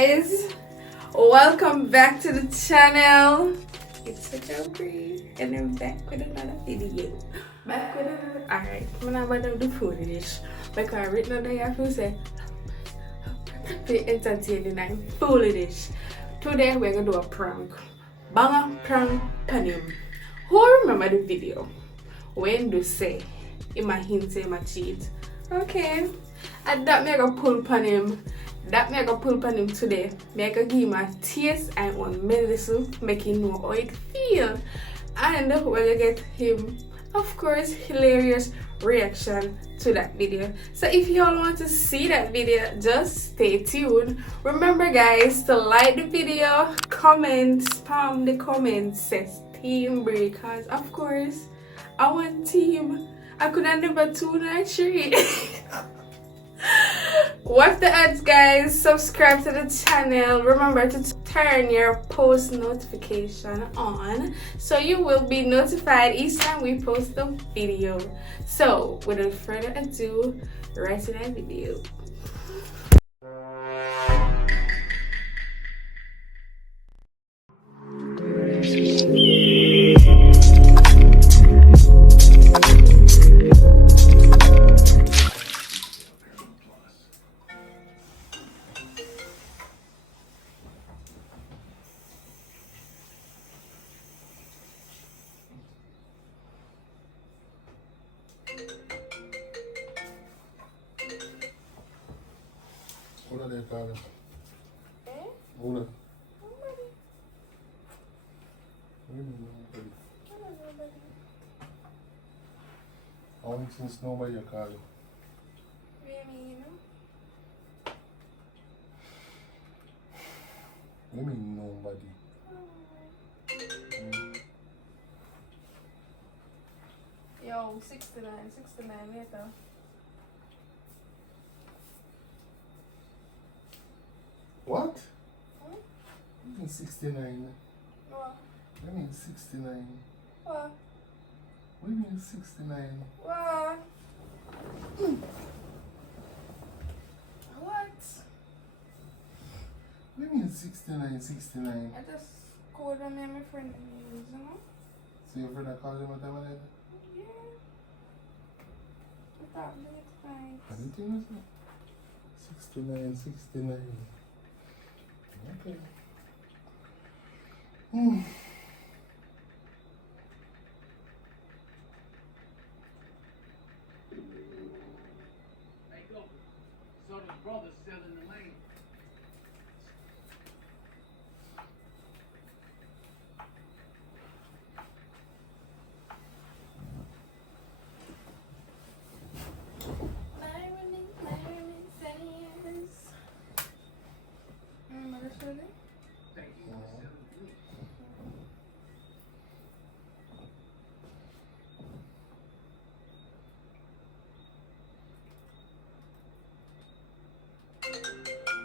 guys, welcome back to the channel. It's your girl Bree and I'm back with another video. Alright, I'm not about to do food dish because right now I have to say to entertain and foolish. Today we're gonna do a prank. Banga prank panim. Who remember the video? When do say in my hint say my cheat? Okay. And that me gonna pull pan him. That me gonna pull pan him today. Me gonna give him a taste and one medicine, make him know how it feel. And we're gonna get him, of course, hilarious reaction to that video. So if you all want to see that video, just stay tuned. Remember guys to like the video, comment, spam the comments, says Team Bree, because of course I want team. I could have never 2 night straight. What's the odds guys? Subscribe to the channel. Remember to turn your post notification on so you will be notified each time we post a video. So without further ado, right to that video. What are they calling? What? How long since nobody are calling? What do you mean nobody? Yo, 69 later. What? What do you mean 69? What? What do you mean 69? What? What do you mean 69? What? What? What do you mean 69? I just called on my friend, you know? So your friend called him at that minute? Yeah. Without me, it's fine. How do you think that's 69. Okay. Hey, go. So the brother's still in the lane. Thank you.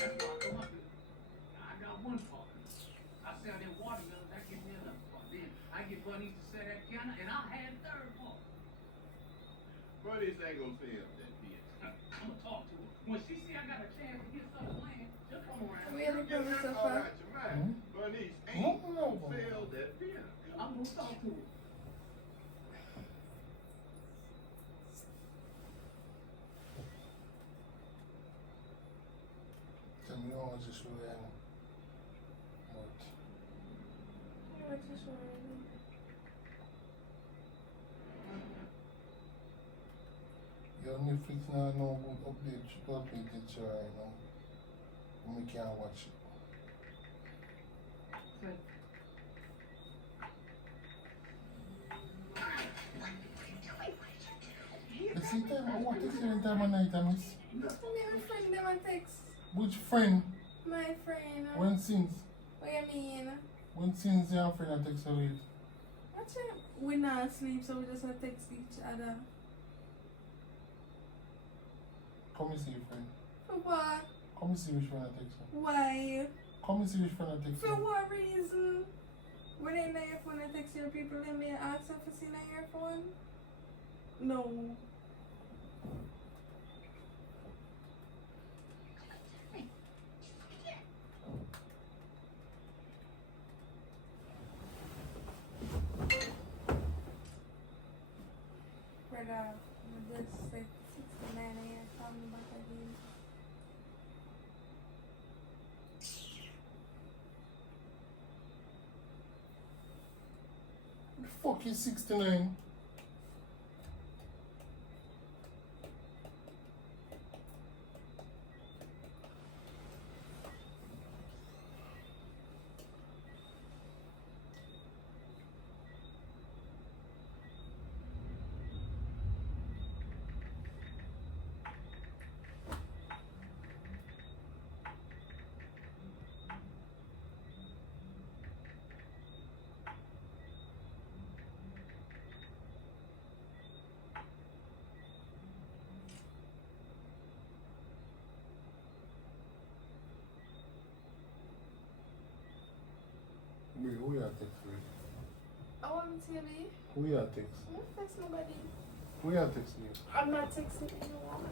That's why I come up here. I got one part. I sell them watermelons, that gives me another part. Then I get Bunnies to sell that piano, and I'll have a third part. Bunnies ain't gonna sell that bitch. I'm gonna talk to her. When she see I got a chance to get some land, she'll come around. Really good That's so all far. right, your mind. Bunnies ain't gonna sell that piano. I'm gonna talk to her. Tell me how much is really what? Your Netflix now no good update. You got update it right now. We can't watch it. The same time, I want to see the time of night, I miss. My friend, them a text. Which friend? My friend. When since? What you mean? When since your friend and text her late? What's it? We not sleep, so we just a text each other. Come and see your friend. For what? Come and see which friend I text her. Why? Come and see which friend I text For her. what reason? When they know your phone and text your people, they may ask them for seeing your phone? No. cut off. Just like 69 and I found the back again. The fuck is 69? Bree, who you text, Bree? I want to TV. Who you text? No, that's nobody. Who you text me? I'm not texting anyone.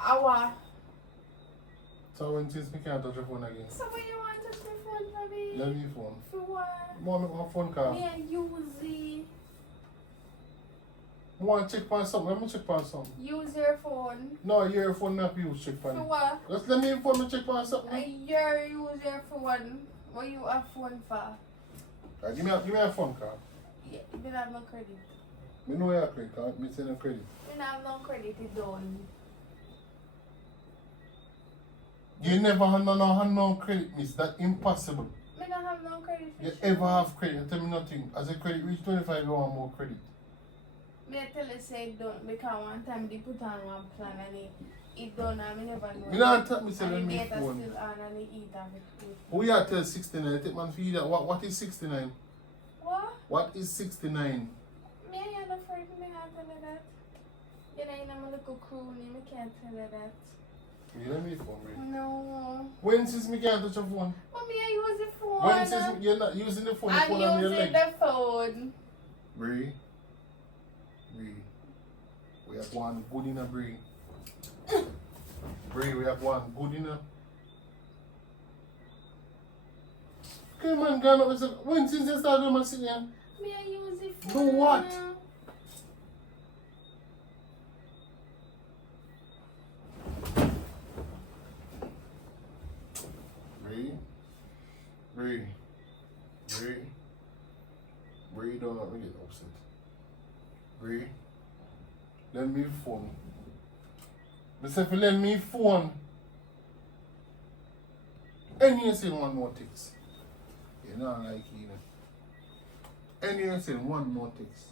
Awa. So when since me can't touch your phone again? So when you want to touch my phone, baby? Let me phone. For what? Mom, make my phone call. Me and Uzi. I want to check on something. Let me check on something. Use your phone. No, your phone not use check For on. what? Just let me phone me check on something. Your use your phone. What you have phone for? Give me a phone call. Yeah, you don't have no credit. Me know your credit card. Me send a credit. You don't have no credit, you don't. You never have no credit, miss. That's impossible. Me don't have no credit for You sure. ever have credit? Tell me nothing. As a credit reach 25, you want more credit. Me I tell you say it don't because one time they put on one plan and it don't and me never know. Me not tell me say let and me the data phone. still on and they eat of it. Who you tell 69? Take man feed that. What is 69? What? What is 69? Me I ain't afraid me can't tell you that. You know, I'm a little crew, me can't tell you that. You let me phone, Bree. No. When since me can't touch your phone? Mommy, I use the phone. When since you're not using the phone, the I'm phone on your using leg? the phone. Bree. Bree. We have one good in a Bree. Bree, we have one good in a. Come on, gone up. When since you started doing my singing? Me, I use the Do phone. what? Bree. Bree. Bree. Bree, don't let me get upset. Bree. Let me phone. Myself, let me phone. And you say one more text. You know I like you know. And you say one more text.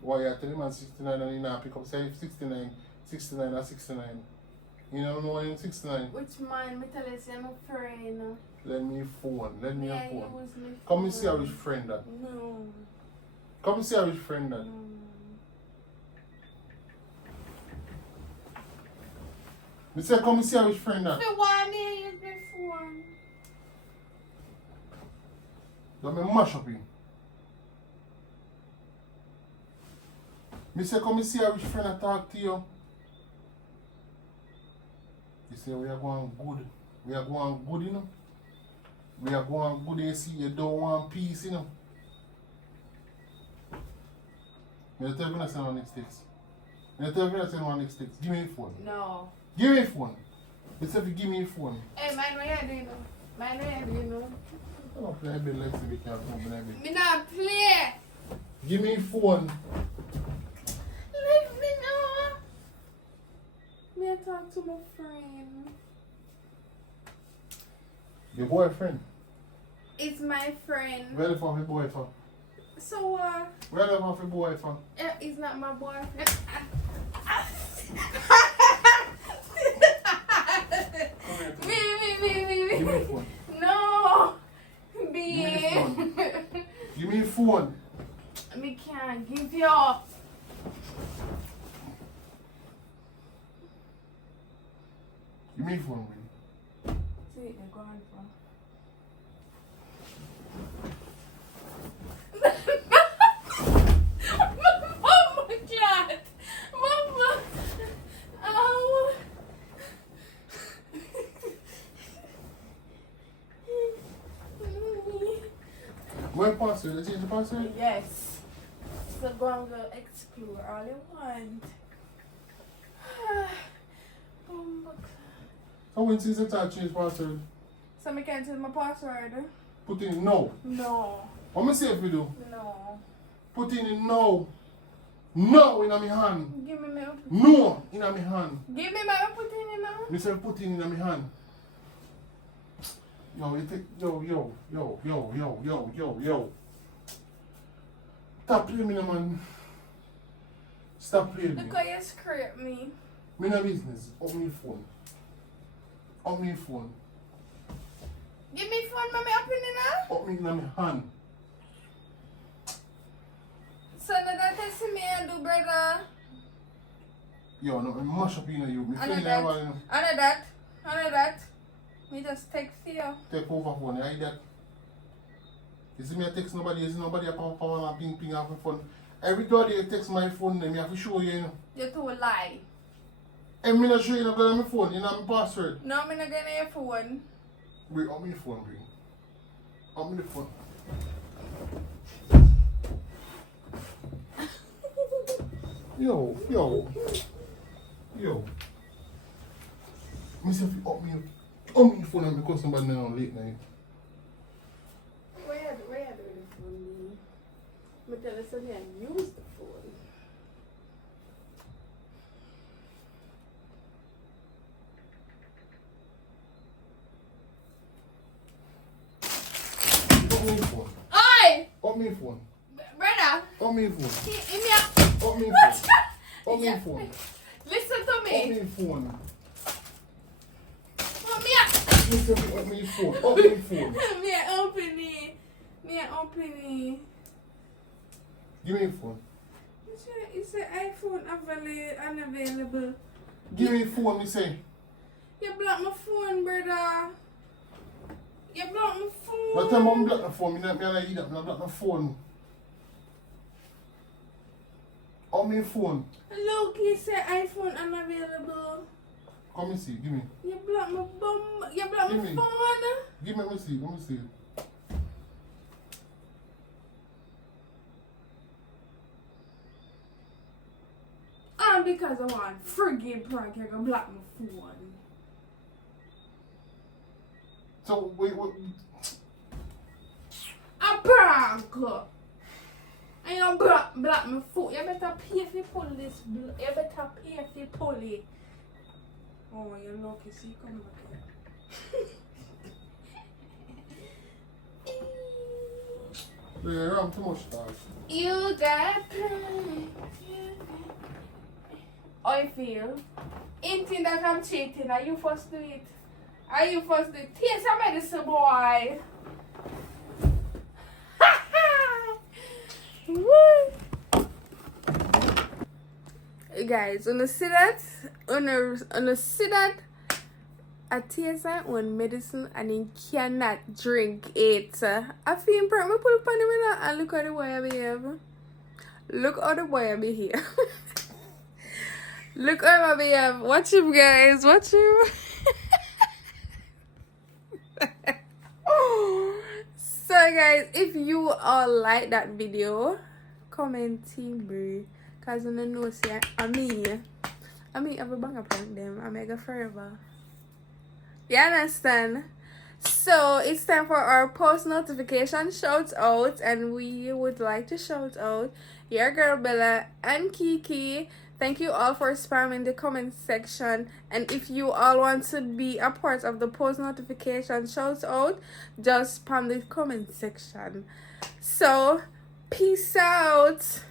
Why you tell him at 69 and you not pick up say 69, 69 or 69. You know no one in 69. Which man, me tell you, say I'm a friend. Let me phone. Let me Yeah, a phone. use me Come and see how phone. his friend that. No. Come and see how his friend that. No. Me say come and see how his friend that. So why me I use my phone? Don't me mash up him. Me say come and see how his friend that talk to you. You say we are going good. We are going good, you know. We are going good, you see you don't want peace, you know. Me tell you not send one next text. Me tell you not send one next text. Give me a phone. No. Give me a phone. Me say if you give me a phone. Hey, man, what you doing? Man, what you doing? I don't play a bit like we can't phone, but I Me not play. give me a phone. Leave me now. Me I talk to my friend. Your boyfriend. It's my friend. Where the fuck your boy from? So Where the fuck your boy from? he's not my boyfriend. Me. Give me a phone. No. Give me B. the phone. Give me a phone. Me can't give you. Give me a phone, man. See, they're going for. Oh my God, Mama! Ow! My password, is it the password? Yes. So go and go explore all you want. So when since the time change password? So I can't tell my password? Put in no. No. What me say if you do? No. Put in no. No in my hand. Give me my No in my hand. Give me my put in now. Me say put in my hand. Yo, you take yo. Stop playing me, no, man. Stop playing me. Look how you scrape me. Me no business. Up me phone. Up me phone. Give me phone, mommy, up in now. Up me in my hand. So now that is me and do, brother. Yo, no, me mash up in you. Me I know feel that. like, you know, I know that. Me just text you. take over phone. I that. You see me I text nobody. You see nobody a power and ping off my phone. Every day you text my phone, then me have to show you, you know. You too lie. And me not show you no on my phone, you know my password. No, I'm not gonna your phone. Bring up me phone, bring. Up me the phone. Yo. Me say if you up me phone and because somebody now late night. Where you doing the phone? Me tell you something and use the phone. Up me phone. Oi! Up me phone. Brother! Up me phone. Give me a... Up me phone. Up me phone. Listen to Up me. me phone. Put me a... Me say up me phone. Up me phone. Me a open it. Me a open it. Give me phone. It's an iPhone unavailable. Give me phone, me say. You block my phone, brother. You block my phone. No time I'm block the phone, me not like that, me block the phone. On me phone. Look, he said iPhone unavailable. Come and see, give me. You block my bum. You block Give my me. phone. Give me, let me see. Because I want friggin' prank, you gonna block my phone. So, wait, what? A prank! And you block my phone. You better pay if you pull this. You better pay if you pull it. Oh, you're lucky. See, come back here. Yeah, I'm too much stars. You got prank. How you feel? Anything that I'm cheating, are you first do it? Are you first do it? Taste some medicine, boy. Woo! Guys, wanna see that? Wanna see that? I taste my own medicine and he cannot drink it. I feel proud. I pull up on him and look how the boy I behave. Look how the boy I behave. Look how I behave. Watch him, guys. Watch him. So, guys, if you all like that video, comment Team Bree. Because I know, say, I mean, have a bang upon them. I make it forever. You understand? So it's time for our post notification shout out, and we would like to shout out your girl Bella and Kiki. Thank you all for spamming the comment section, and if you all want to be a part of the post notification shout out, just spam the comment section. So peace out.